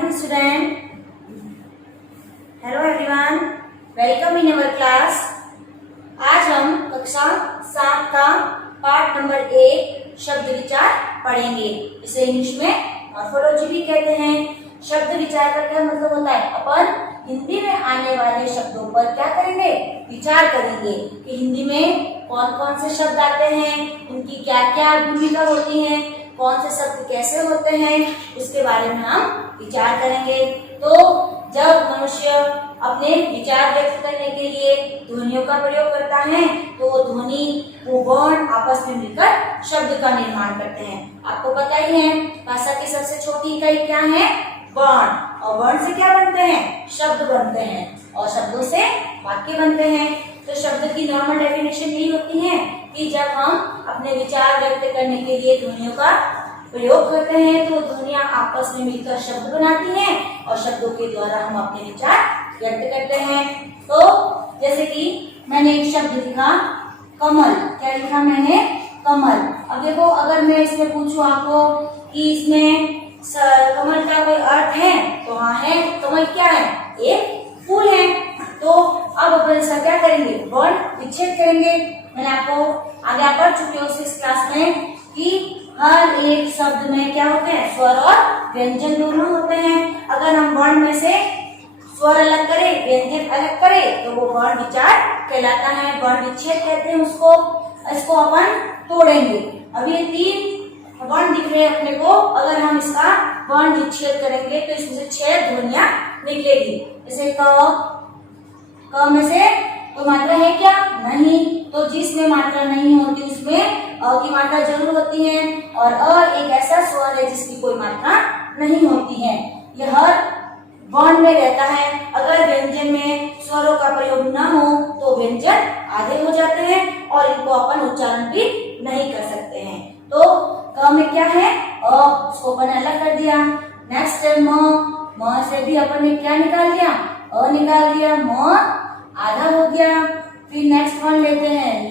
morning student. Hello everyone. Welcome in our class. आज हम कक्षा 7 का पाठ नंबर 1 शब्द विचार पढ़ेंगे। इसे इंग्लिश में मॉर्फोलॉजी भी कहते हैं। शब्द विचार का क्या मतलब होता है? अपन हिंदी में आने वाले शब्दों पर क्या करेंगे? विचार करेंगे कि हिंदी में कौन कौन से शब्द आते हैं, उनकी क्या क्या भूमिका होती है, कौन से शब्द कैसे होते हैं, उसके बारे में हम विचार करेंगे। तो जब मनुष्य अपने विचार व्यक्त करने के लिए ध्वनियों का प्रयोग करता है तो वो ध्वनि, वो वर्ण आपस में मिलकर शब्द का निर्माण करते हैं। आपको पता ही है भाषा की सबसे छोटी इकाई क्या है? वर्ण। और वर्ण से क्या बनते हैं? शब्द बनते हैं और शब्दों से वाक्य बनते हैं। तो शब्द की नॉर्मल डेफिनेशन यही होती है कि जब हम अपने विचार व्यक्त करने के लिए ध्वनियों का प्रयोग करते हैं तो ध्वनियां आपस में मिलकर शब्द बनाती हैं और शब्दों के द्वारा हम अपने विचार व्यक्त करते हैं। तो जैसे कि मैंने एक शब्द लिखा कमल। क्या लिखा मैंने? कमल। अब देखो, अगर मैं इसमें पूछूं आपको कि इसमें कमल का कोई अर्थ है तो हाँ है। कमल क्या है? एक फूल है। तो अब अपन इसका क्या करेंगे? वर्ण विच्छेद करेंगे। मैंने आपको आगे आप पढ़ चुके हो इस क्लास में कि हर एक शब्द में क्या होते हैं? स्वर और व्यंजन दोनों होते हैं। अगर हम वर्ण में से स्वर अलग करें, व्यंजन अलग करें तो वो वर्ण विचार कहलाता है। वर्ण विच्छेद कहते हैं उसको। इसको अपन तोड़ेंगे। अब ये 3 वर्ण दिख रहे हैं अपने को। अगर हम इसका वर्ण विच्छेद करेंगे तो इसमें से 6 ध्वनियां निकलेगी। जैसे क में से कोई मात्रा है क्या? नहीं। तो जिसमें मात्रा नहीं होती उसमें अ की मात्रा जरूर होती है। और अ एक ऐसा स्वर है जिसकी कोई मात्रा नहीं होती है। यह हर वर्ण में रहता है। अगर व्यंजन में स्वरों का प्रयोग न हो तो व्यंजन आधे हो जाते हैं और इनको अपन उच्चारण भी नहीं कर सकते हैं। तो क में क्या है? अ, उसको अपन अलग कर दिया। नेक्स्ट है म से भी अपन ने क्या निकाल दिया? अ निकाल दिया। म आधा हो गया। फिर नेक्स्ट वन लेते हैं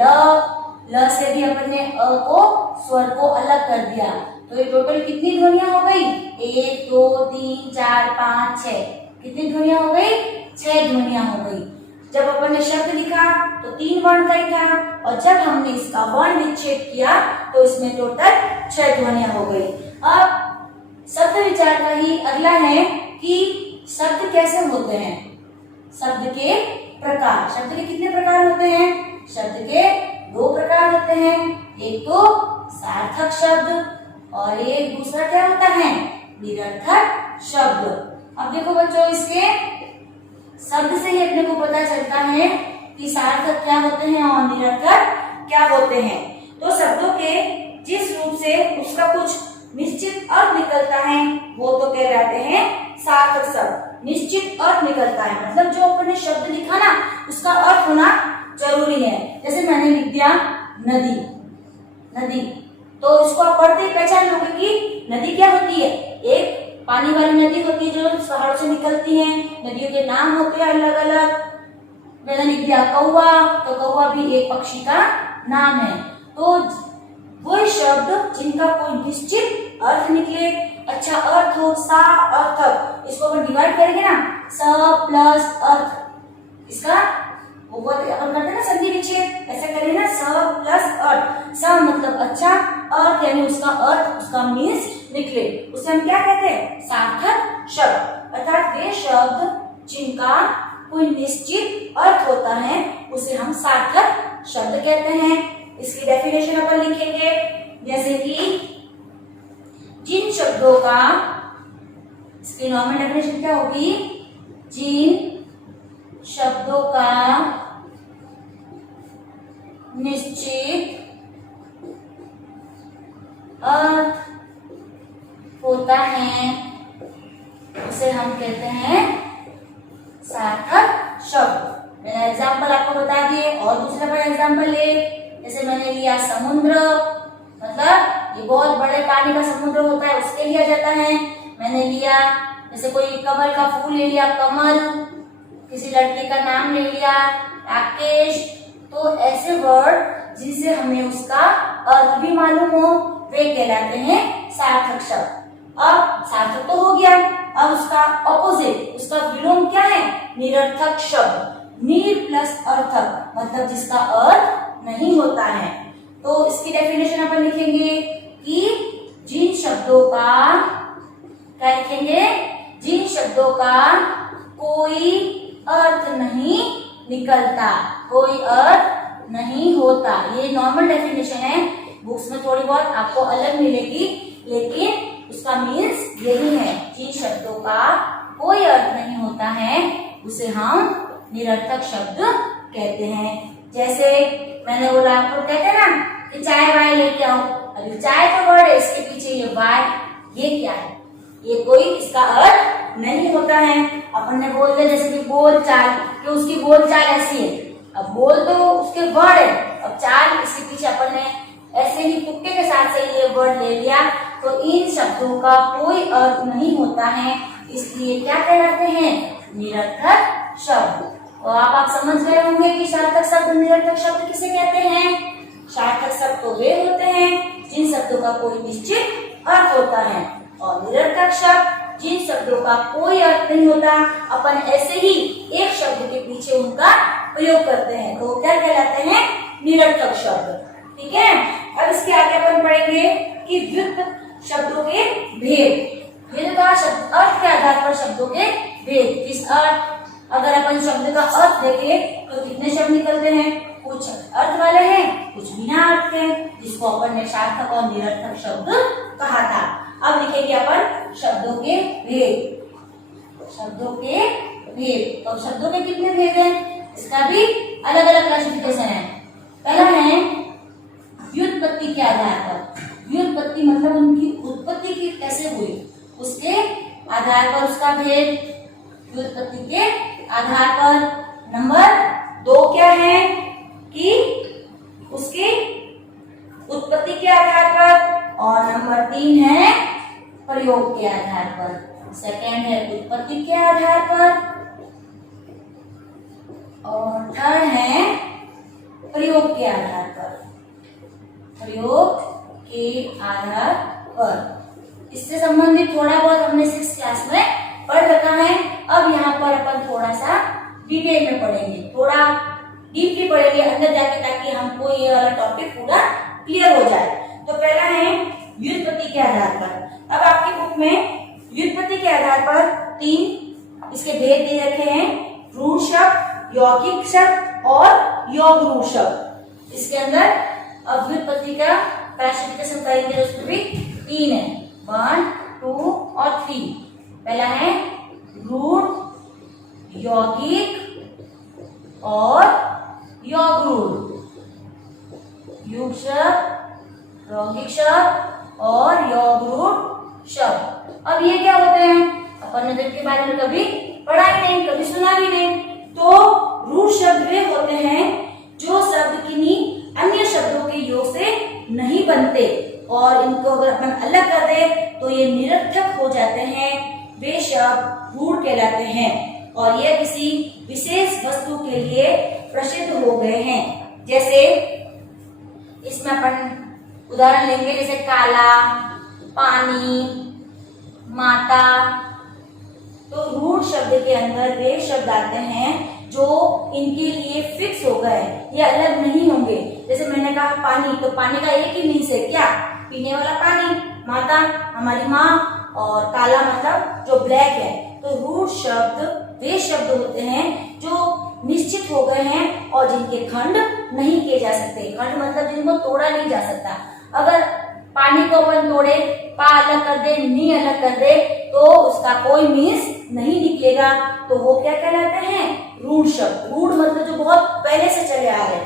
ल से भी अपन ने अ को स्वर को अलग कर दिया। तो ये टोटल कितनी ध्वनियां हो गई? 1 2 3 4 5 6। कितनी ध्वनियां हो गई? 6 ध्वनियां हो गई। जब अपन ने शब्द लिखा तो 3 वर्ण का ही था और जब हमने इसका वर्ण विच्छेद किया तो इसमें टोटल 6 ध्वनियां हो गई। अब शब्द विचार का ही अगला है कि शब्द कैसे होते हैं। शब्द के प्रकार। शब्द के कितने प्रकार होते हैं? शब्द के 2 प्रकार होते हैं। एक तो सार्थक शब्द और एक दूसरा क्या होता है? निरर्थक शब्द। अब देखो बच्चों, इसके शब्द से ही अपने को पता चलता है कि सार्थक क्या होते हैं और निरर्थक क्या होते हैं। तो शब्दों के जिस रूप से उसका कुछ निश्चित अर्थ निकलता है वो तो कहलाते हैं सार्थक शब्द। निश्चित अर्थ निकलता है मतलब जो अपन ने शब्द लिखा ना उसका अर्थ होना जरूरी है। जैसे मैंने लिख दिया नदी। नदी तो इसको आप पढ़ते ही पहचान लोगे कि नदी क्या होती है? एक पानी वाली नदी होती है जो पहाड़ों से निकलती है। नदियों के नाम होते हैं अलग अलग। मैंने लिख दिया कौवा, तो कौवा भी एक पक्षी का नाम है। तो वो शब्द जिनका कोई निश्चित अर्थ निकले, अच्छा अर्थ हो, सा अर्थक, इसको अपन डिवाइड करेंगे ना, स प्लस अर्थ, इसका वो अपन करते हैं ना संधि विच्छेद, ऐसा करें ना, स प्लस अर्थ। स मतलब अच्छा, अर्थ यानी उसका अर्थ, उसका मीन्स निकले, उसे हम क्या कहते हैं? सार्थक शब्द। अर्थात वे शब्द जिनका कोई निश्चित अर्थ होता है उसे हम सार्थक शब्द कहते हैं। इसकी डेफिनेशन अपन लिखेंगे जैसे कि जिन शब्दों का, इसकी नॉर्मल डेफिनेशन क्या होगी? जिन शब्दों का निश्चित अर्थ होता है उसे हम कहते हैं सार्थक शब्द। मैंने एग्जाम्पल आपको बता दिए और दूसरा पर एग्जाम्पल ले। जैसे मैंने लिया समुद्र, मतलब ये बहुत बड़े पानी का समुद्र होता है उसके लिया जाता है। मैंने लिया जैसे कोई कमल का फूल ले लिया कमल, किसी लड़के का नाम ले लिया राकेश। तो ऐसे वर्ड जिनसे हमें उसका अर्थ भी मालूम हो वे कहलाते हैं सार्थक शब्द। अब सार्थक तो हो गया, अब अब उसका ऑपोजिट, उसका विलोम क्या है? निरर्थक शब्द। निर प्लस अर्थक मतलब जिसका अर्थ नहीं होता है। तो इसकी डेफिनेशन अपन लिखेंगे कि जिन शब्दों का, क्या लिखेंगे? जिन शब्दों का कोई अर्थ नहीं निकलता, कोई अर्थ नहीं होता। ये नॉर्मल डेफिनेशन है, बुक्स में थोड़ी बहुत आपको अलग मिलेगी, लेकिन उसका मीन्स यही है। जिन शब्दों का कोई अर्थ नहीं होता है उसे हम निरर्थक शब्द कहते हैं। जैसे मैंने बोला, आप लोग कहते हैं ना कि चाय वाय लेके आओ, अभी चाय तो वर्ड है, इसके पीछे ये वाय, ये क्या है? ये कोई इसका अर्थ नहीं होता है। अपन ने बोल दिया जैसे कि बोल चाल, कि उसकी बोल चाल ऐसी है। अब बोल तो उसके वर्ड है, अब चाल इसके पीछे अपन ने ऐसे ही तुक्के के साथ से ये वर्ड ले लिया, तो इन शब्दों का कोई अर्थ नहीं होता है, इसलिए क्या कहलाते हैं? निरर्थक शब्द। तो आप समझ गए होंगे कि सार्थक शब्द, निरर्थक शब्द किसे कहते हैं? सार्थक शब्द तो वे होते हैं जिन शब्दों का कोई निश्चित अर्थ होता है, और निरर्थक शब्द जिन शब्दों का कोई अर्थ नहीं होता, अपन ऐसे ही एक शब्द के पीछे उनका प्रयोग करते हैं, तो क्या कहलाते हैं? निरर्थक शब्द। ठीक है। अब इसके आगे अपन पढ़ेंगे कि व्युत्पत्ति शब्दों के भेद। भेद का शब्द अर्थ के आधार पर शब्दों के भेद। किस अर्थ? अगर अपन शब्द का अर्थ देखें तो कितने शब्द निकलते हैं? कुछ अर्थ वाले हैं, कुछ बिना अर्थ के, जिसको अपन ने सार्थक और निरर्थक शब्द कहा था। अब लिखेंगे अपन शब्दों के भेद। शब्दों के भेद, तो शब्दों के कितने भेद हैं? इसका भी अलग अलग क्लासिफिकेशन है। पहला है व्युत्पत्ति के आधार पर। व्युत्पत्ति मतलब उनकी उत्पत्ति की कैसे हुई, उसके आधार पर उसका भेद। व्युत्पत्ति के आधार पर। नंबर 2 क्या है? कि उसकी उत्पत्ति के आधार पर। और नंबर 3 है प्रयोग के आधार पर। सेकंड है उत्पत्ति के आधार पर, और थर्ड है प्रयोग के आधार पर। प्रयोग के आधार पर। इससे संबंधित थोड़ा बहुत हमने 6th क्लास में पढ़ रखा है। अब यहाँ पर अपन थोड़ा सा डिटेल में पढ़ेंगे, थोड़ा डीपली पढ़ेंगे अंदर जाके, ताकि हमको ये वाला टॉपिक पूरा क्लियर हो जाए। तो पहला है व्युत्पत्ति के आधार पर। अब आपकी बुक में व्युत्पत्ति के आधार पर 3 इसके भेद दे रखे हैं: रूढ़ शब्द, यौगिक शब्द और योग रूढ़ शब्द। इसके अंदर अब व्युत्पत्ति का क्लासिफिकेशन करेंगे, तो उसमें भी 3 है, 1, 2 और 3। पहला है रूढ़, यौगिक और योग रूढ़। युग शब्द, यौगिक शब्द और योग रूढ़ शब्द। अब ये क्या होते हैं? अपन ने इनके बारे में कभी पढ़ा ही नहीं, कभी सुना भी नहीं। तो रूढ़ शब्द वे होते हैं जो शब्द किन्हीं अन्य शब्दों के योग से नहीं बनते, और इनको अगर अपन अलग कर दे तो ये निरर्थक हो जाते हैं। वे शब्द रूढ़ कहलाते हैं, और ये किसी विशेष वस्तु के लिए प्रसिद्ध हो गए हैं। जैसे इसमें अपन उदाहरण लेंगे, जैसे काला, पानी, माता। तो रूढ़ शब्द के अंदर वे शब्द आते हैं जो इनके लिए फिक्स हो गए, ये अलग नहीं होंगे। जैसे मैंने कहा पानी, तो पानी का एक ही मीन्स है, क्या? पीने वाला पानी। माता हमारी माँ, और काला मतलब जो ब्लैक है। तो रूढ़ शब्द वे शब्द होते हैं जो निश्चित हो गए हैं और जिनके खंड नहीं किए जा सकते। खंड मतलब जिनको तोड़ा नहीं जा सकता। अगर पानी को अपन तोड़े, पा अलग कर दे, नी अलग कर दे, तो उसका कोई मीन्स नहीं निकलेगा। तो वो क्या कहलाते हैं? रूढ़ शब्द। रूढ़ मतलब जो बहुत पहले से चले आ रहे,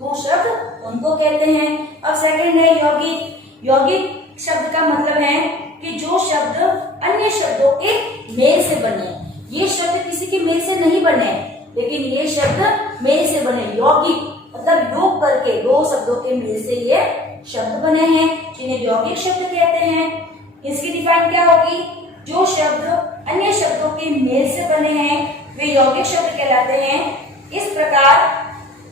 रूढ़ शब्द उनको कहते हैं। अब सेकंड है यौगिक। यौगिक शब्द का मतलब है कि जो शब्द अन्य शब्दों के मेल से बने। ये शब्द किसी के मेल से नहीं बने, लेकिन ये शब्द मेल से बने। यौगिक मतलब योग करके 2 शब्दों के मेल से ये शब्द बने हैं, जिन्हें यौगिक शब्द कहते हैं। इसकी डिफाइन क्या होगी? जो शब्द अन्य शब्दों के मेल से बने हैं वे यौगिक शब्द कहलाते हैं। इस प्रकार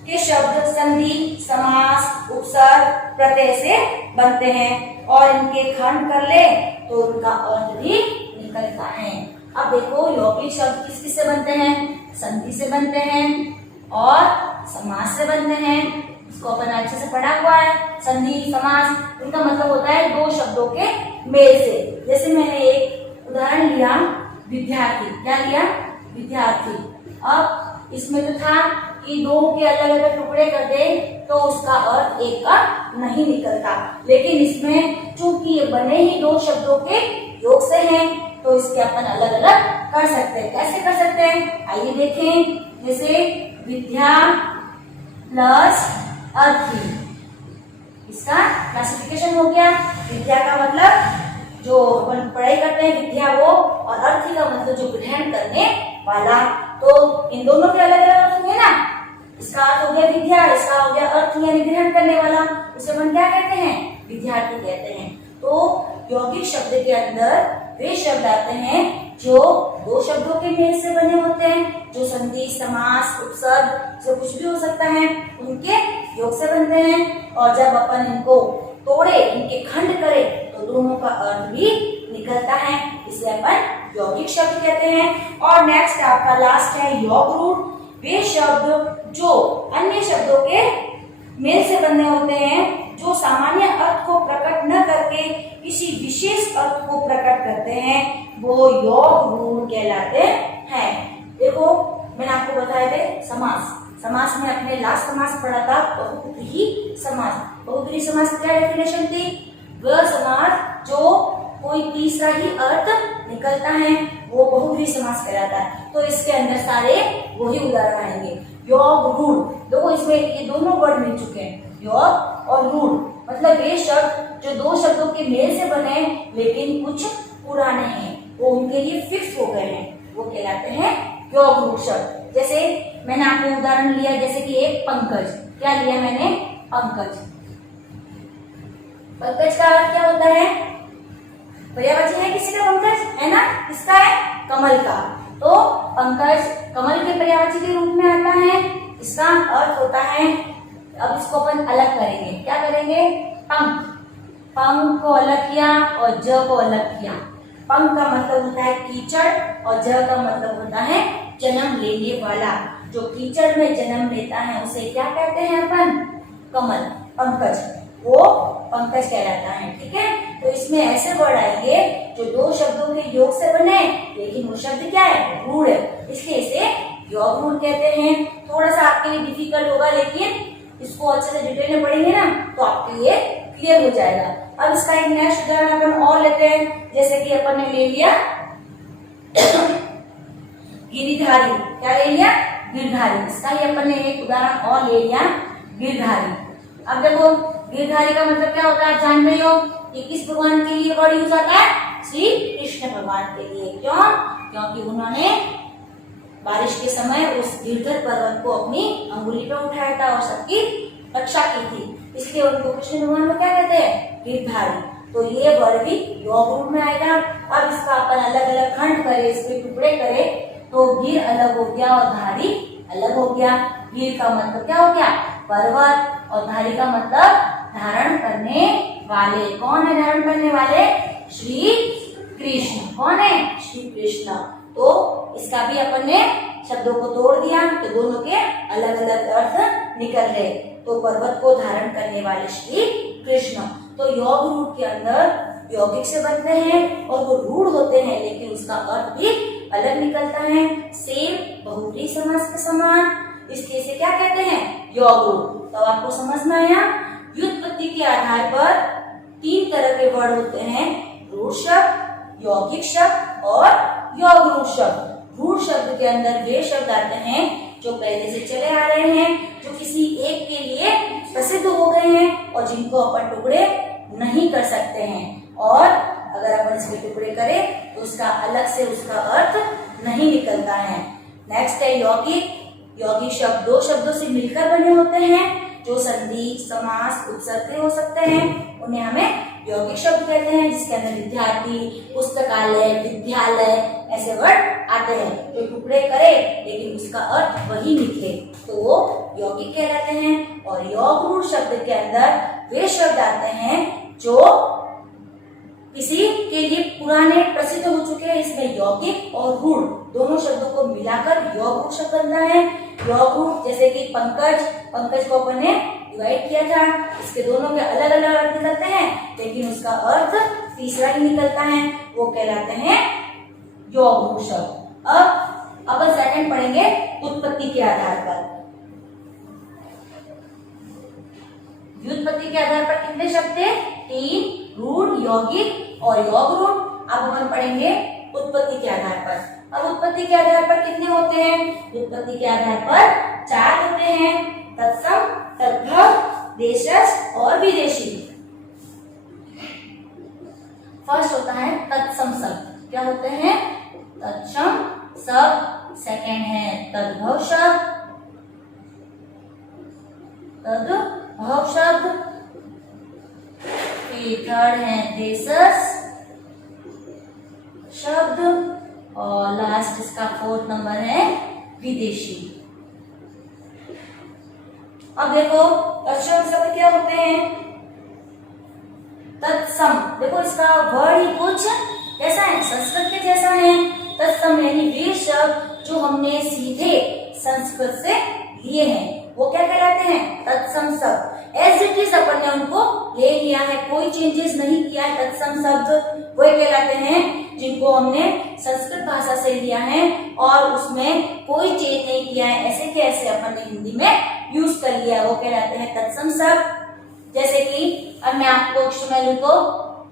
के शब्द संधि, समास, उपसर्ग, प्रत्यय से बनते हैं, और इनके खंड कर ले तो उनका अर्थ भी निकलता है। अब देखो यौगिक शब्द किस किस से बनते हैं, संधि से बनते हैं और समास से बनते हैं। इसको अपन अच्छे से पढ़ा हुआ है। संधि समास इनका मतलब होता है दो शब्दों के मेल से। जैसे मैंने एक उदाहरण लिया विद्यार्थी, क्या लिया, विद्यार्थी। अब इसमें तो था कि दो के अलग अलग टुकड़े कर दे तो उसका अर्थ एक का नहीं निकलता, लेकिन इसमें चूंकि ये बने ही दो शब्दों के योग से हैं तो इसके अपन अलग अलग कर सकते हैं। कैसे कर सकते हैं, आइए देखें। जैसे विद्या प्लस अर्थी, इसका क्लासिफिकेशन हो गया। विद्या का मतलब जो अपन पढ़ाई करते हैं विद्या वो, और अर्थी का मतलब जो ग्रहण करने वाला। तो इन दोनों के अलग अलग अर्थ हुए ना। इसका अर्थ हो गया विद्या, इसका हो गया अर्थ यानी ग्रहण करने वाला। उसे अपन क्या कहते हैं, विद्यार्थी कहते हैं। तो यौगिक शब्द के अंदर वे शब्द आते हैं जो दो शब्दों के मेल से बने होते हैं, जो संधि समास उपसर्ग से कुछ भी हो सकता है उनके योग से बनते हैं। और जब अपन इनको तोड़े, इनके खंड करें तो दोनों का अर्थ भी निकलता है, इसे अपन यौगिक शब्द कहते हैं। और नेक्स्ट आपका लास्ट है योग रूढ़। वे शब्द जो अन्य शब्दों के मेल से बने होते हैं, जो सामान्य अर्थ को प्रकट न करके किसी विशेष अर्थ को प्रकट करते हैं, वो योग रूढ़ कहलाते हैं। देखो मैंने आपको बताया थे समास, समास में अपने लास्ट समास पढ़ा था बहुब्रीहि समास। बहुब्रीहि समास क्या डेफिनेशन थी, वह समास जो कोई तीसरा ही अर्थ निकलता है वो बहुब्रीहि समास कहलाता है। तो इसके अंदर सारे वही उदाहरण आएंगे। योग रूढ़, देखो इसमें ये दोनों वर्ड मिल चुके हैं, योग और रूढ़। मतलब वे शब्द जो दो शब्दों के मेल से बने लेकिन कुछ पुराने हैं, वो उनके लिए फिक्स हो गए हैं, वो कहलाते हैं योग रूढ़ शब्द। जैसे मैंने आपको उदाहरण लिया, जैसे कि एक पंकज, क्या लिया मैंने, पंकज। पंकज का अर्थ क्या होता है, पर्यायवाची है किसी का पंकज, है ना, किसका है, कमल का। तो पंकज कमल के पर्यायवाची के रूप में आता है। इसका अर्थ होता है, अब इसको अपन अलग करेंगे, क्या करेंगे, पंख, पंख को अलग किया और ज को अलग किया। पंख का मतलब होता है कीचड़ और ज का मतलब होता है जन्म लेने वाला। जो कीचड़ में जन्म लेता है उसे क्या कहते हैं अपन, कमल, पंकज, वो पंकज कहलाता है। ठीक है, तो इसमें ऐसे वर्ड आएंगे जो दो शब्दों के योग से बने लेकिन वो शब्द क्या है, रूढ़ है, इसलिए इसे योग रूढ़ कहते हैं। थोड़ा सा आपके लिए डिफिकल्ट होगा, लेकिन इसको अच्छे से डिटेल में पढ़ेंगे ना तो आपके लिए क्लियर हो जाएगा। अब इसका एक नेक्स्ट उदाहरण अपन और लेते हैं। जैसे कि अपन ने ले लिया गिरधारी, क्या ले लिया, गिरधारी। इसका ही अपन ने एक उदाहरण और ले लिया, गिरधारी। अब देखो गिरधारी का मतलब क्या होता है, आप जान रहे हो, ये किस भगवान के लिए वर्ड यूज आता है, श्री कृष्ण भगवान के लिए। क्यों, क्योंकि उन्होंने बारिश के समय उस गिरधर पर्वत को अपनी अंगुली पे उठाया था और सबकी रक्षा की थी, इसलिए उनको कृष्ण भगवान को क्या कहते हैं, गिरधारी। तो ये वर्ड भी योग रूप में आएगा। अब इसका अपन अलग अलग खंड करे, इसके टुकड़े करे तो गिर अलग हो गया और धारी अलग हो गया। गिर का मतलब क्या हो गया, पर्वत, और धारी का मतलब धारण करने वाले। कौन है धारण करने वाले, श्री कृष्ण। कौन है, श्री कृष्ण। तो इसका भी अपन ने शब्दों को तोड़ दिया तो दोनों के अलग अलग अर्थ निकल गए। तो पर्वत को धारण करने वाले श्री कृष्ण। तो योग रूढ़ के अंदर यौगिक से बनते हैं और वो रूढ़ होते हैं, लेकिन उसका अर्थ भी अलग निकलता है, सेम बहुब्रीहि समास के समान, इसलिए इसे क्या कहते हैं, योग रूढ़। तो आपको समझ में आया। व्युत्पत्ति के आधार पर तीन तरह के वर्ड होते हैं, रूढ़ शब्द, यौगिक शब्द और योग रूढ़ शब्द। रूढ़ शब्द के अंदर वे शब्द आते हैं जो पहले से चले आ रहे हैं, जो किसी एक के लिए प्रसिद्ध हो गए हैं और जिनको अपन टुकड़े नहीं कर सकते हैं, और अगर अपन इसके टुकड़े करें तो उसका अलग से उसका अर्थ नहीं निकलता है। नेक्स्ट है यौगिक। यौगिक शब्द दो शब्दों से मिलकर बने होते हैं, जो संधि समास उपसर्ग हो सकते हैं, उन्हें हमें यौगिक शब्द कहते हैं, जिसके अंदर विद्यार्थी, पुस्तकालय, विद्यालय ऐसे वर्ड आते हैं। जो टुकड़े करे लेकिन उसका अर्थ वही निकले तो वो यौगिक कहलाते हैं। और योग रूढ़ शब्द के अंदर वे शब्द आते हैं जो किसी के ये पुराने प्रसिद्ध हो चुके हैं। इसमें यौगिक और रूढ़ दोनों शब्दों को मिलाकर योग रूढ़ शब्द बनता है। योग रूढ़ जैसे कि पंकज, पंकज को अपन ने डिवाइड किया था, इसके दोनों के अलग अलग अर्थ निकलते हैं, लेकिन उसका अर्थ तीसरा ही निकलता है, वो कहलाते हैं योग रूढ़ शब्द। अब अपन सेकंड पढ़ेंगे उत्पत्ति के आधार पर। व्युत्पत्ति के आधार पर कितने शब्द थे? 3, रूढ़, यौगिक और योग रूढ़। अब अपन पढ़ेंगे उत्पत्ति के आधार पर। अब उत्पत्ति के आधार पर कितने होते हैं? उत्पत्ति के आधार पर 4 होते हैं, तत्सम, तद्भव, देशज और विदेशी। फर्स्ट होता है तत्सम शब्द। क्या होते हैं? तत्सम शब्द। सेकंड है तद्भव शब्द, तद्भव शब्द। फिर थर्ड है देशज शब्द और लास्ट इसका 4th नंबर है विदेशी। अब देखो तत्सम शब्द क्या होते हैं? तत्सम, देखो इसका वर्ड ही कुछ कैसा है? संस्कृत के जैसा है। तत्सम यानी वे शब्द जो हमने सीधे संस्कृत से लिए हैं, वो क्या कहलाते हैं? तत्सम शब्द। एज इट इज अपन ने उनको ले लिया है, कोई चेंजेस नहीं किया है। तत्सम शब्द वही कहलाते हैं जिनको हमने संस्कृत भाषा से लिया है और उसमें कोई चेंज नहीं किया है, ऐसे के ऐसे अपन ने हिंदी में यूज कर लिया, वो कहलाते हैं तत्सम शब्द। जैसे कि अब मैं आपको में लूं तो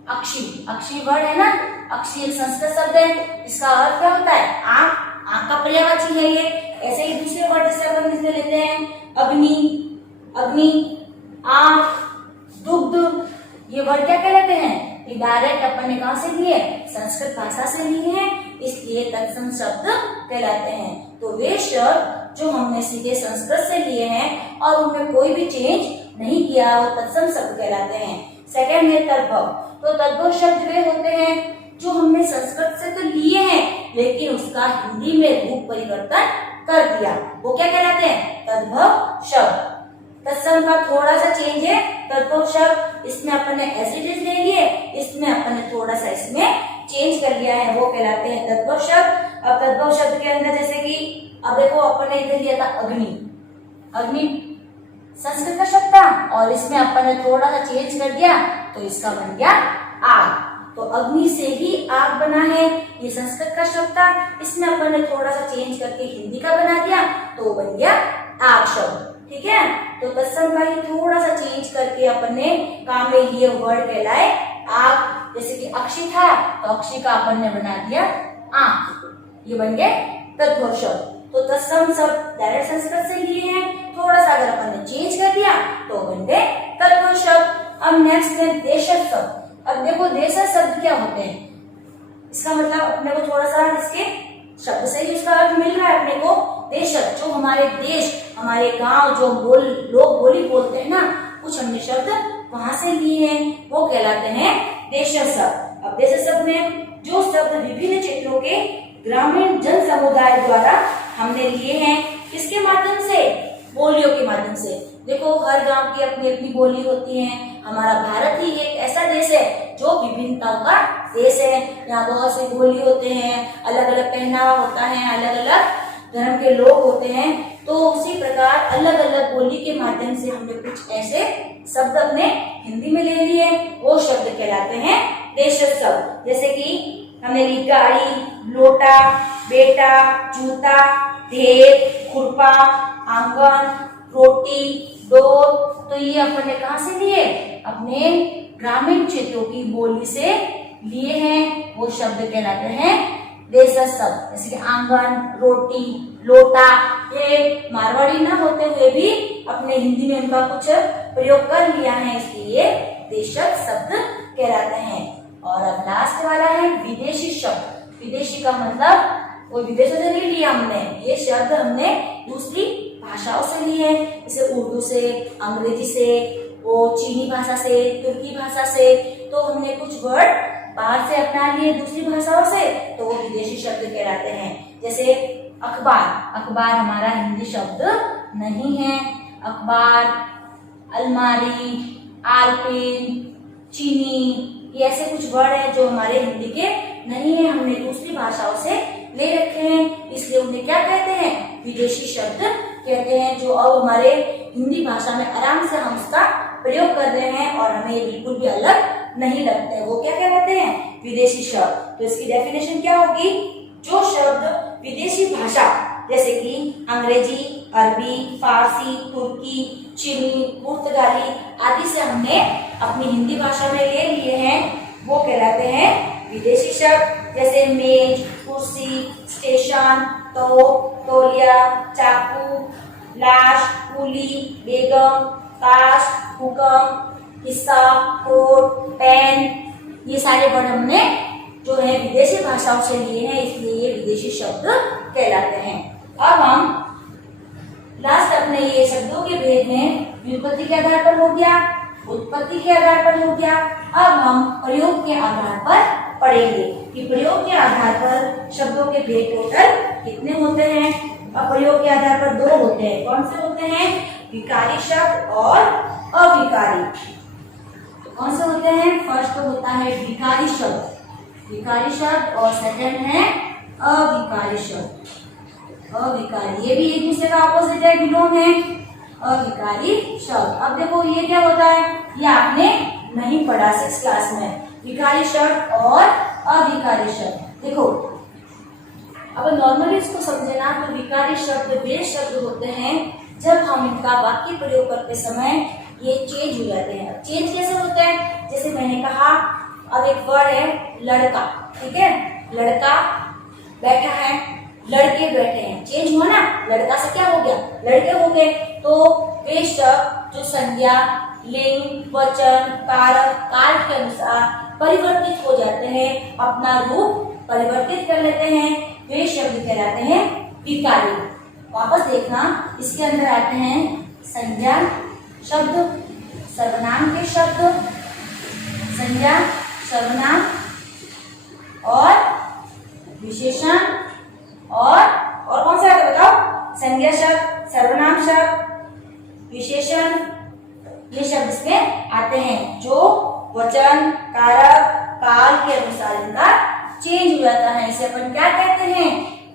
अक्षी, अक्षी वर्ड है ना, अक्षी एक संस्कृत शब्द है, इसका अर्थ क्या होता है? आंख, आंख का पर्यायवाची है ये। ऐसे ही दूसरे वर्ड जैसे अपन इसमें लेते हैं अग्नि, अग्नि, आंख, दुग्ध, ये वर्ड क्या कहलाते हैं? ये डायरेक्ट अपन ने कहां से लिए? संस्कृत भाषा से लिए हैं, इसलिए तत्सम शब्द कहलाते हैं। तो वे शब्द जो हमने सीधे संस्कृत से लिए हैं और उनमें कोई भी चेंज नहीं किया, वो तत्सम शब्द कहलाते हैं। सेकंड है तद्भव। तो तद्भव शब्द वे होते हैं जो हमने संस्कृत से तो लिए हैं लेकिन उसका हिंदी में रूप परिवर्तन कर दिया, वो क्या कहलाते हैं? तद्भव शब्द। तत्सम का थोड़ा सा चेंज है तद्भव शब्द, इसमें अपन ने एज इट इज ले लिए, इसमें अपन ने थोड़ा सा इसमें चेंज कर लिया है, वो कहलाते हैं तद्भव शब्द। अब तद्भव शब्द के अंदर जैसे कि अब देखो अपन ने इधर लिया था अग्नि, अग्नि संस्कृत का शब्द था और इसमें अपन ने थोड़ा सा चेंज कर दिया तो इसका बन गया आग। तो अग्नि से ही आग बना है, ये संस्कृत का शब्द था, इसमें अपन ने थोड़ा सा चेंज करके हिंदी का बना दिया तो बन गया आग शब्द। ठीक है, तो तत्सम का ही थोड़ा सा चेंज करके अपन ने काम में लिए वर्ड कहलाए आग। जैसे कि अक्षी था तो अक्षी का अपन ने बना दिया आंख, ये बन गए तद्भव शब्द। तो तत्सम शब्द डायरेक्ट संस्कृत से लिए हैं, थोड़ा सा अगर अपन ने चेंज कर दिया तो बन गए तद्भव शब्द। अब नेक्स्ट है देशज शब्द। अब देखो देशज शब्द क्या होते हैं? इसका मतलब अपने को थोड़ा सा इसके शब्द से ही इसका अर्थ मिल रहा है अपने को। देशज जो हमारे देश, हमारे गांव जो लोग बोली बोलते हैं ना, कुछ हमने शब्द वहां से लिए हैं, वो कहलाते हैं देशज शब्द। अब देशज शब्द में जो शब्द विभिन्न क्षेत्रों के ग्रामीण जन समुदाय द्वारा हमने लिए हैं, किसके माध्यम से? बोलियों के माध्यम से। देखो हर गांव की अपनी अपनी बोली होती है। हमारा भारत ही एक ऐसा देश है जो विभिन्नताओं का देश है। यहाँ बहुत से बोली होते हैं, अलग अलग पहनावा होता है, अलग अलग धर्म के लोग होते हैं। तो उसी प्रकार अलग अलग बोली के माध्यम से हमने कुछ ऐसे शब्द अपने हिंदी में ले लिए, वो शब्द कहलाते हैं देशज शब्द। जैसे कि हमने ली गाड़ी, लोटा, बेटा, जूता, ढेर, खुरपा, आंगन, रोटी, डोर। तो ये अपन ने कहां से लिए? अपने ग्रामीण क्षेत्रों की बोली से लिए हैं, वो शब्द कहलाते हैं देशज शब्द। जैसे कि आंगन, रोटी, लोटा, ये मारवाड़ी ना होते हुए भी अपने हिंदी में उनका कुछ प्रयोग कर लिया है, इसलिए देशज शब्द कहलाते हैं। और अब लास्ट वाला है विदेशी शब्द। विदेशी का मतलब वो विदेशों से नहीं लिया हमने, ये शब्द हमने दूसरी भाषाओं से लिए, जैसे उर्दू से, अंग्रेजी से, वो चीनी भाषा से, तुर्की भाषा से। तो हमने कुछ वर्ड बाहर से अपना लिए दूसरी भाषाओं से, तो वो विदेशी शब्द कहलाते हैं। जैसे अखबार, अखबार हमारा हिंदी शब्द नहीं है। अखबार, अलमारी, आलपेन, चीनी, ये ऐसे कुछ वर्ड हैं जो हमारे हिंदी के नहीं है, हमने दूसरी भाषाओं से ले रखे हैं, इसलिए उन्हें क्या कहते हैं, विदेशी शब्द कहते हैं, जो अब हमारे हिंदी भाषा में आराम से हम उसका प्रयोग कर रहे हैं और हमें बिल्कुल भी अलग नहीं लगते हैं। वो क्या कहते हैं, विदेशी शब्द। तो इसकी डेफिनेशन क्या होगी, जो शब्द विदेशी भाषा जैसे कि अंग्रेजी, अरबी, फारसी, तुर्की, चीनी, पुर्तगाली आदि से हमने अपनी हिंदी भाषा में ले लिए हैं, वो कहलाते हैं विदेशी शब्द। जैसे मेज, कुर्सी, स्टेशन, तोप, तौलिया, चाकू, लाश, कूली, बेगम, ताश, हुक्म, हिस्सा, कोट, पेन, ये सारे वर्ड हमने जो है विदेशी भाषाओं से लिए हैं, इसलिए ये विदेशी शब्द कहलाते हैं। अब हम लास्ट अपने ये शब्दों के भेद में व्युत्पत्ति के आधार पर हो गया, उत्पत्ति के आधार पर हो गया। अब हम प्रयोग के आधार पर पढ़ेंगे कि प्रयोग के आधार पर शब्दों के भेद टोटल कितने होते हैं। अब प्रयोग के आधार पर दो होते हैं, कौन से होते हैं, विकारी शब्द और अविकारी। कौन से होते हैं, फर्स्ट होता है विकारी शब्द, विकारी शब्द, और सेकंड है अविकारी शब्द। अविकारी, ये भी एक दूसरे का ऑपोजिट है, विलोम है, अविकारी शब्द। अब देखो ये क्या होता है, ये आपने नहीं पढ़ा 6th क्लास में, विकारी शब्द और अविकारी शब्द। देखो अब नॉर्मली इसको समझे ना, तो विकारी शब्द वे शब्द होते हैं जब हम इनका वाक्य प्रयोग करते समय ये चेंज हो जाते हैं। चेंज कैसे होते हैं, जैसे मैंने कहा, अब एक वर्ड है लड़का, ठीक है, लड़का बैठा है, लड़के बैठे हैं, चेंज हुआ ना, लड़का से क्या हो गया, लड़के हो गए। तो वे शब्द जो संज्ञा, लिंग, वचन, कारक, काल के अनुसार परिवर्तित हो जाते हैं, अपना रूप परिवर्तित कर लेते हैं, वे शब्द कहलाते हैं विकारी। वापस देखना, इसके अंदर आते हैं संज्ञा शब्द, सर्वनाम के शब्द, संज्ञा, सर्वनाम और विशेषण, और कौन सा है बताओ, संज्ञा शब्द, सर्वनाम शब्द, विशेषण, ये शब्द इसमें आते हैं जो वचन, कारक, काल के अनुसार इनका चेंज हो जाता है। इसे अपन क्या कहते हैं,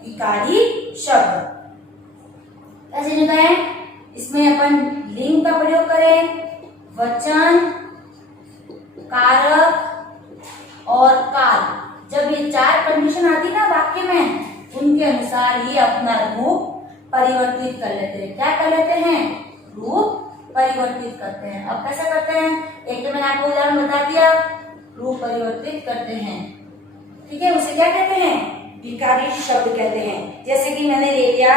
विकारी शब्द। कैसे लिखा है, इसमें अपन लिंग का प्रयोग करें, वचन, कारक और काल, जब ये 4 कंडीशन आती ना वाक्य में, उनके अनुसार ये अपना रूप परिवर्तित कर लेते हैं। क्या कर लेते हैं, रूप परिवर्तित करते हैं। अब कैसे करते हैं, एक तो मैंने आपको उदाहरण बता दिया, रूप परिवर्तित करते हैं, ठीक है, उसे क्या कहते हैं, विकारी शब्द कहते हैं। जैसे कि मैंने ले लिया,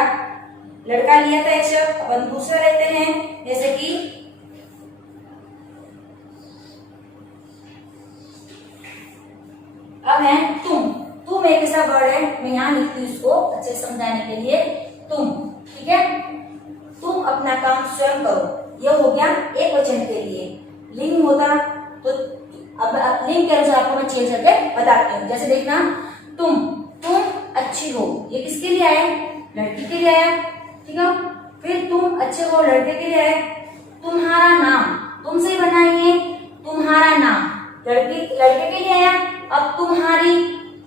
लड़का लिया था एक शब्द, अपन दूसरा लेते हैं, जैसे कि अब है तुम। तुम एक ऐसा वर्ड है, मैं यहाँ लिखती हूँ इसको अच्छे से समझाने के लिए, तुम, ठीक है, तुम अपना काम स्वयं करो, यह हो गया एक वचन के लिए। लिंग होता तो अब लिंग के अनुसार आपको मैं चेंज करके बताती हूँ। जैसे देखना, तुम अच्छी हो, ये किसके लिए आया, लड़की के लिए आया, ठीक है। फिर तुम अच्छे हो, लड़के के लिए आया। तुम्हारा नाम, तुमसे ही बनाइए, तुम्हारा नाम, लड़के के लिए आया। अब तुम्हारी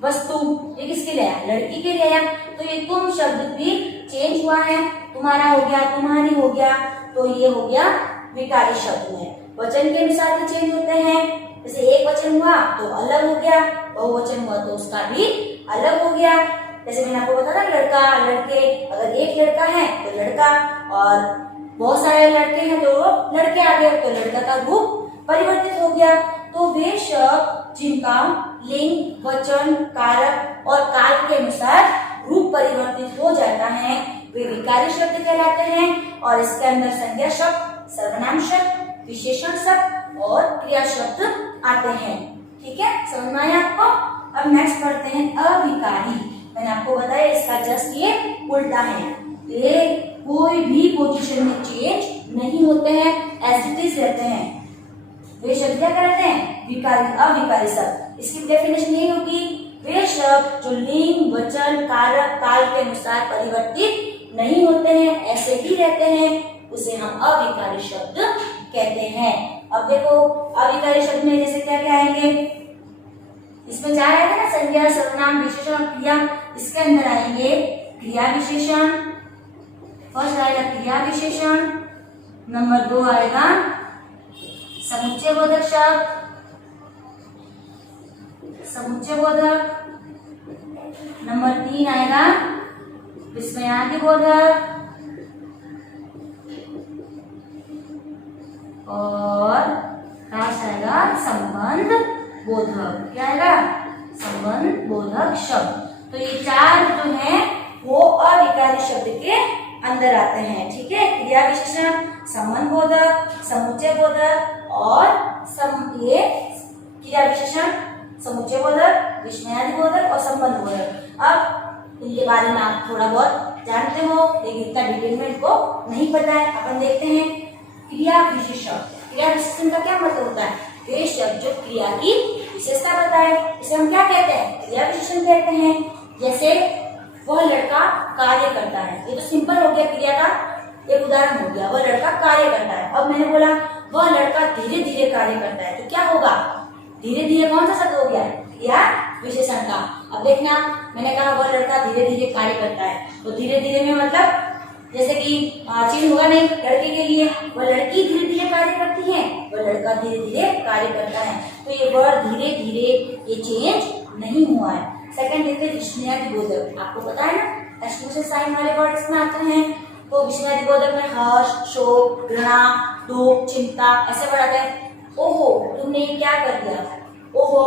वस्तु, ये किसके लिए आया, लड़की के लिए आया। तो ये तुम शब्द भी चेंज हुआ है, तुम्हारा हो गया, तुम्हारी हो गया, तो ये हो गया विकारी शब्द में। वचन के अनुसार भी चेंज होते हैं, जैसे एक वचन हुआ तो अलग हो गया, बहुवचन हुआ तो उसका भी अलग हो गया। जैसे मैंने आपको बताया ना, लड़का, लड़के, अगर एक लड़का है तो लड़का, और बहुत सारे लड़के हैं तो लड़के आ गए, तो लड़का का रूप परिवर्तित हो गया। तो वे शब्द जिनका लिंग, वचन, कारक और काल के अनुसार रूप परिवर्तित हो जाता है, वे विकारी शब्द कहलाते हैं। और इसके अंदर संज्ञा शब्द, सर्वनाम शब्द, विशेषण शब्द और क्रिया शब्द आते हैं, ठीक है, समझ में आया आपको। अब नेक्स्ट पढ़ते हैं अविकारी। मैंने आपको बताया इसका जस्ट ये उल्टा है, ये कोई भी पोजीशन में चेंज नहीं होते हैं, एज इट इज रहते हैं। वे शब्द क्या कहते हैं, विकारी, अविकारी शब्द। इसकी डेफिनेशन यही होगी, वे शब्द जो लिंग, वचन, कारक, काल के अनुसार परिवर्तित नहीं होते हैं, ऐसे ही रहते हैं, उसे हम अविकारी शब्द कहते हैं। अब देखो, अविकारी शब्द में जैसे क्या क्या आएंगे, इसमें चार आएगा ना, संज्ञा, सर्वनाम, विशेषण और क्रिया। इसके अंदर आएंगे क्रिया विशेषण। फर्स्ट आएगा क्रिया विशेषण, नंबर 2 आएगा समुच्चय बोधक शब्द, समुच्चय बोधक। नंबर 3 आएगा विस्मयादि बोधक, और लास्ट आएगा संबंध बोधक। क्या आएगा? संबंध बोधक शब्द। तो ये चार जो है वो अविकारी शब्द के अंदर आते हैं। ठीक है, क्रिया विशेषण, संबंध बोधक, समुच्चय बोधक और ये क्रिया विशेषण, समुच्चय बोधक, विस्मयादि बोधक और संबंध बोधक। अब इनके बारे में आप थोड़ा बहुत जानते हो, लेकिन इतना डिटेल में इनको नहीं पता है। अपन देखते हैं क्रिया विशेषण। क्रिया विशेषण का क्या मतलब होता है? वे शब्द जो क्रिया की विशेषता बताए, इसे हम क्या कहते हैं? क्रिया विशेषण कहते हैं। जैसे वह लड़का कार्य करता है, ये तो सिंपल हो गया, क्रिया का एक उदाहरण हो गया। वह लड़का कार्य करता है। अब मैंने बोला वह लड़का धीरे धीरे कार्य करता है, तो क्या होगा? धीरे धीरे कौन सा शब्द हो गया? क्रिया विशेषण का। अब देखना, मैंने कहा वह लड़का धीरे धीरे कार्य करता है, तो धीरे धीरे में मतलब जैसे कि चिन्ह होगा नहीं लड़के के लिए, वह लड़की धीरे धीरे कार्य करती है, वह लड़का धीरे धीरे कार्य करता है। तो ये वर्ड धीरे धीरे ये चेंज नहीं हुआ है। सेकंड देखते हैं विस्मयादि बोधक। आपको पता है ना, एक्सक्लूसिव साइन वाले वर्ड इसमें आते हैं। तो विस्मयादि बोधक में हर्ष, शोक, घृणा, दुख, चिंता ऐसे वर्ड आते हैं। ओहो तुमने ये क्या कर दिया, ओहो,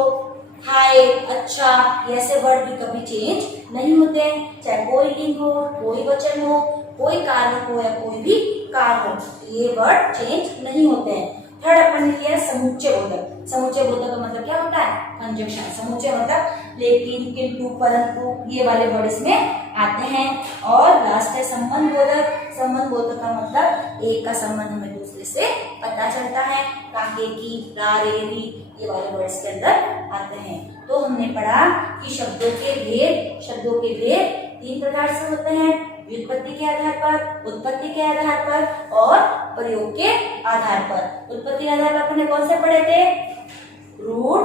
हाय, अच्छा, ऐसे वर्ड भी कभी चेंज नहीं होते हैं। चाहे कोई लिंग हो, कोई वचन हो, कोई कार्य हो या कोई भी कार्य हो, ये वर्ड चेंज नहीं होते हैं। थर्ड अपन ने लिया समुच्चय बोधक। समुच्चय बोधक का मतलब क्या होता है? कंजक्शन। समुच्चय मतलब लेकिन, किंतु, परंतु, ये वाले वर्ड इसमें आते हैं। और लास्ट है संबंध बोधक। संबंध बोधक का मतलब एक का संबंध हमें दूसरे से पता चलता है। काके की, रा, रे, री, ये वाले वर्ड इसके अंदर आते हैं। तो हमने पढ़ा कि शब्दों के भेद 3 प्रकार से होते हैं: व्युत्पत्ति के आधार पर, उत्पत्ति के आधार पर और प्रयोग के आधार पर। उत्पत्ति के आधार पर अपने कौन से पढ़े थे? रूढ़,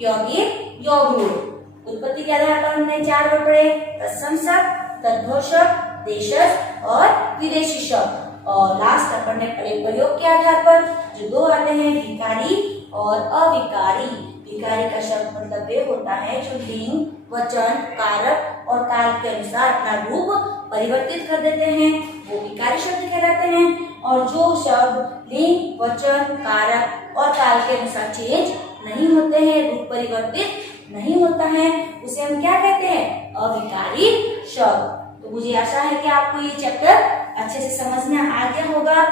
यौगिक, योग रूढ़। उत्पत्ति के आधार पर हमने 4 वर्ड पढ़े: तत्सम शब्द, तद्भव शब्द, देशज और विदेशी शब्द। और लास्ट अपन ने पढ़े प्रयोग के आधार पर, जो 2 आते हैं, विकारी और अविकारी। विकारी का शब्द मतलब वे होता है जो लिंग, वचन, कारक और काल के अनुसार अपना रूप परिवर्तित कर देते हैं, वो विकारी शब्द कहलाते हैं। और जो शब्द लिंग, वचन, कारक और काल के अनुसार चेंज नहीं होते हैं, रूप परिवर्तित नहीं होता है, उसे हम क्या कहते हैं? अविकारी शब्द। तो मुझे आशा है कि आपको ये चैप्टर अच्छे से समझ में आ गया होगा।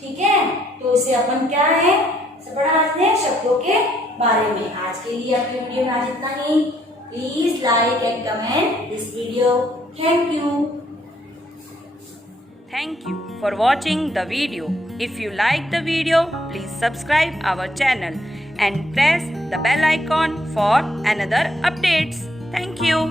ठीक है, तो इसे अपन क्या है पढ़ा आपने शब्दों के बारे में। आज के लिए आपकी वीडियो में आज इतना ही। Please like and comment this video. Thank you. Thank you for watching the video. If you like the video, please subscribe our channel and press the bell icon for another updates. Thank you.